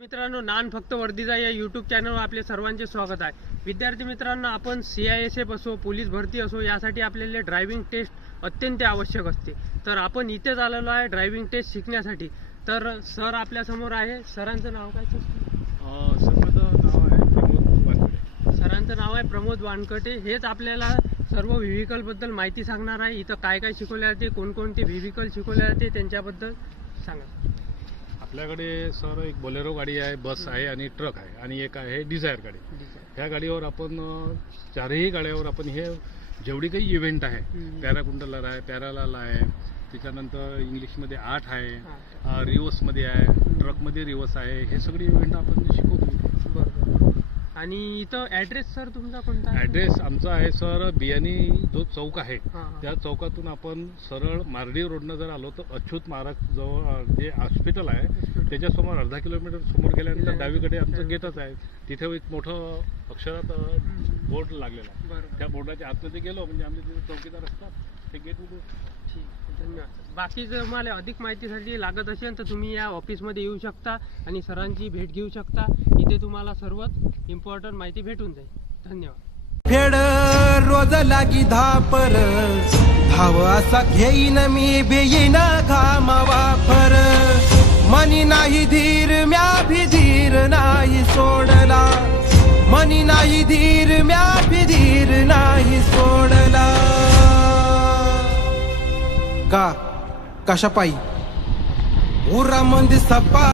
मित्रांनो, नान फक्त वर्दीचा या यूट्यूब चॅनलवर आपले सर्वांचे स्वागत आहे. विद्यार्थी मित्रांनो, आपण CISF असो, पोलीस भरती असो, यासाठी आपल्याला ड्रायव्हिंग टेस्ट अत्यंत आवश्यक असते. तर आपण इथेच आलेलो आहे ड्रायव्हिंग टेस्ट शिकण्यासाठी. तर सर आपल्या समोर आहे. सरांचं नाव काय? सर माझं नाव आहे प्रमोद वानकडे. सरांचं नाव आहे प्रमोद वानकडे. हेच आपल्याला सर्व व्हेहिकल बद्दल माहिती सांगणार आहे. इथं काय काय शिकवले जाते, कोणकोणते व्हेहिकल शिकवले जाते, त्यांच्याबद्दल सांगा. आपल्याकडे सर एक बोलेरो गाडी आहे, बस आहे आणि ट्रक आहे आणि एक आहे डिझायर गाडी. ह्या गाडीवर आपण चारही गाड्यावर आपण हे जेवढी काही इव्हेंट आहे, पॅराकुंडलर आहे, पॅरालाल आहे, त्याच्यानंतर इंग्लिशमध्ये 8 आहे, रिवर्समध्ये आहे, ट्रकमध्ये रिवर्स आहे, हे सगळे इव्हेंट आपण शिकवतो. बरोबर. आणि इथं ॲड्रेस सर तुमचा कोणता आहे? ॲड्रेस आमचा आहे सर बियाणी जो चौक आहे त्या चौकातून आपण सरळ मार्डी रोडनं जर आलो तर अच्युत महाराज जवळ जे हॉस्पिटल आहे त्याच्यासमोर अर्धा किलोमीटर समोर गेल्यानंतर डावीकडे आमचं गेटच आहे. तिथे एक मोठं अक्षरात बोर्ड लागलेला आहे. त्या बोर्डाच्या आतमध्ये गेलो म्हणजे आमचे तिथे चौकीदार असतात, ते गेट उघडू. ठीक, धन्यवाद. बाकी जर तुम्हाला अधिक माहितीसाठी लागत असेल तर तुम्ही या ऑफिसमध्ये येऊ शकता आणि सरांची भेट घेऊ शकता. इथे तुम्हाला सर्वच इम्पॉर्टंट माहिती भेटून जाईल. धन्यवाद. फेड रोज लागी धापर धाव असा घेईन मी बेईन घामावा फर मनी नाही धीर म्या भी धीर नाही सोडला मनी नाही धीर म्या भी धीर नाही सोडला. का कशा पायी उरा मंदी सपा